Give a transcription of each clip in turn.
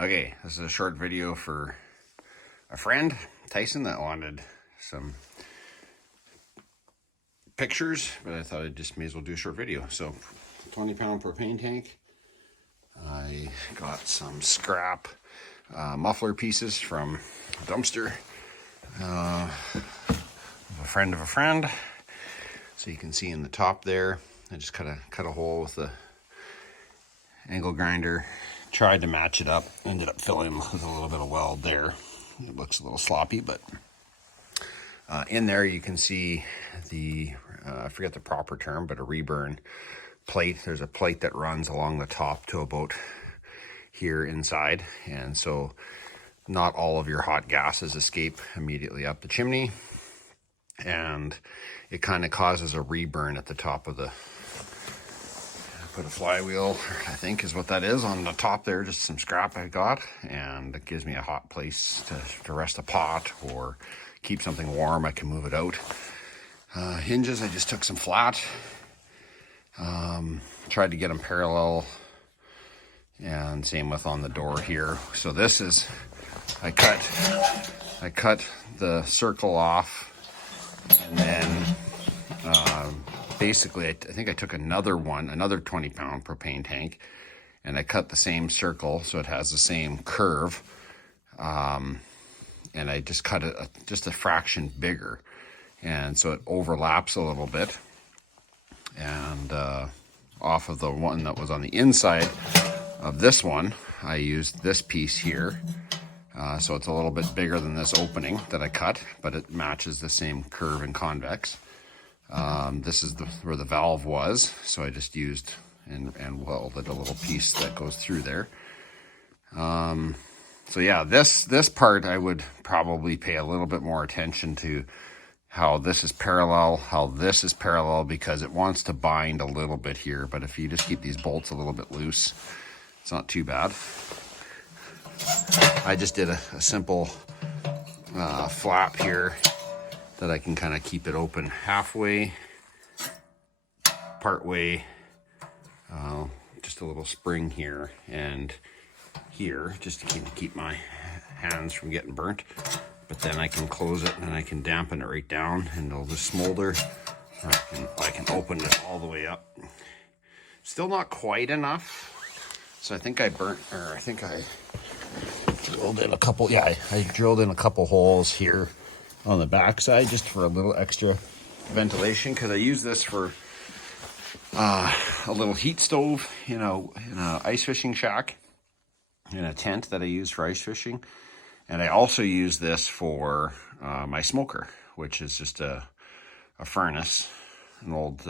Okay, this is a short video for a friend, Tyson, that wanted some pictures, but I thought I just may as well do a short video. So, 20-pound propane tank. I got some scrap muffler pieces from a dumpster of a friend. So you can see in the top there, I just cut a hole with the angle grinder. Tried to match it up, ended up filling with a little bit of weld there. It looks a little sloppy, but in there you can see the, I forget the proper term, but a reburn plate. There's a plate that runs along the top to about here inside, and so not all of your hot gases escape immediately up the chimney, and it kind of causes a reburn at the top of the, put a flywheel, I think is what that is, on the top there, just some scrap I got, and it gives me a hot place to rest a pot or keep something warm. I can move it out. Hinges, I just took some flat, tried to get them parallel, and same with on the door here. So this is, I cut the circle off, and then basically, I think I took another 20-pound propane tank, and I cut the same circle so it has the same curve, and I just cut it just a fraction bigger, and so it overlaps a little bit. And off of the one that was on the inside of this one, I used this piece here, so it's a little bit bigger than this opening that I cut, but it matches the same curve and convex. This is where the valve was, so I just used and welded a little piece that goes through there. So yeah, this part I would probably pay a little bit more attention to how this is parallel, because it wants to bind a little bit here, but if you just keep these bolts a little bit loose, it's not too bad. I just did a simple flap here that I can kind of keep it open halfway, part way, just a little spring here and here, just to keep my hands from getting burnt. But then I can close it and I can dampen it right down, and it'll just smolder. I can open it all the way up. Still not quite enough, so I think I drilled in a couple. Yeah, I drilled in a couple holes here on the back side just for a little extra ventilation, because I use this for a little heat stove in a ice fishing shack, in a tent that I use for ice fishing. And I also use this for my smoker, which is just a furnace, an old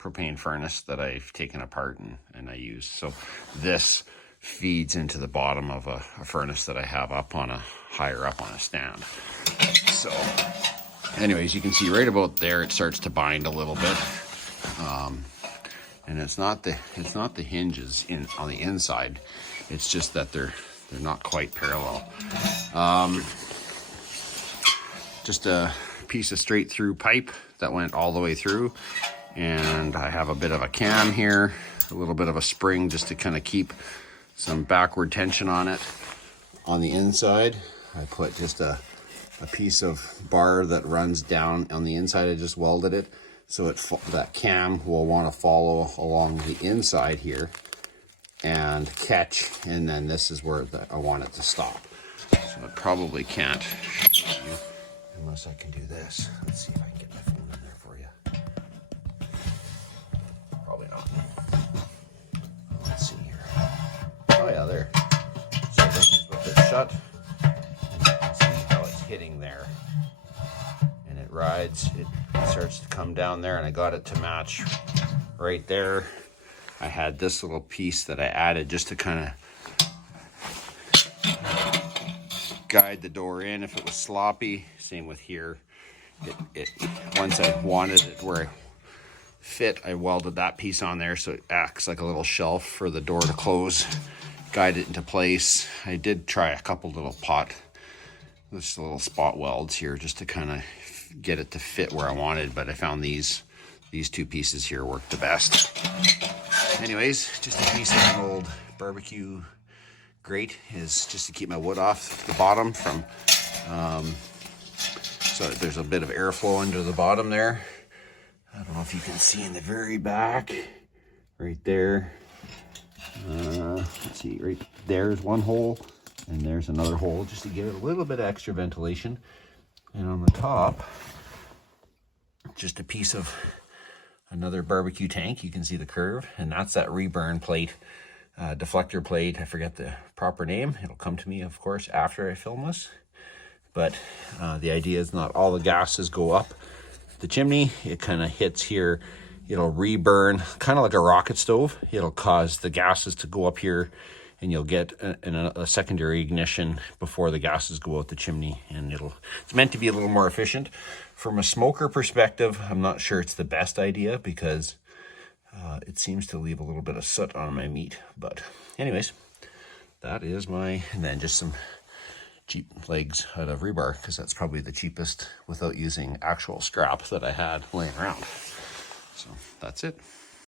propane furnace that I've taken apart and I use. So this feeds into the bottom of a furnace that I have higher up on a stand. So anyways, you can see right about there it starts to bind a little bit, and it's not the hinges on the inside, it's just that they're not quite parallel. Just a piece of straight through pipe that went all the way through, and I have a bit of a cam here, a little bit of a spring just to kind of keep some backward tension on it. On the inside, I put just a piece of bar that runs down on the inside. I just welded it so that cam will want to follow along the inside here and catch, and then this is where I want it to stop. So I probably can't show you unless I can do this. Let's see if I can get my phone in there for you. Probably not. Let's see here. Oh yeah, there. So this is with it shut. Hitting there, and it rides, it starts to come down there, and I got it to match right there. I had this little piece that I added just to kind of guide the door in if it was sloppy. Same with here. Once I wanted it where it fit, I welded that piece on there so it acts like a little shelf for the door to close, guide it into place. I did try a couple little just little spot welds here just to kind of get it to fit where I wanted, but I found these two pieces here work the best. Anyways, just a piece of an old barbecue grate is just to keep my wood off the bottom from, so there's a bit of airflow into the bottom there. I don't know if you can see in the very back, right there. Let's see, right there's one hole, and there's another hole, just to give it a little bit of extra ventilation. And on the top, just a piece of another barbecue tank. You can see the curve, and that's that reburn plate, deflector plate. I forget the proper name. It'll come to me, of course, after I film this. But the idea is not all the gases go up the chimney. It kind of hits here. It'll reburn, kind of like a rocket stove. It'll cause the gases to go up here, and you'll get a secondary ignition before the gases go out the chimney. And it's meant to be a little more efficient. From a smoker perspective, I'm not sure it's the best idea, because it seems to leave a little bit of soot on my meat. But anyways, that is and then just some cheap legs out of rebar, because that's probably the cheapest without using actual scrap that I had laying around. So that's it.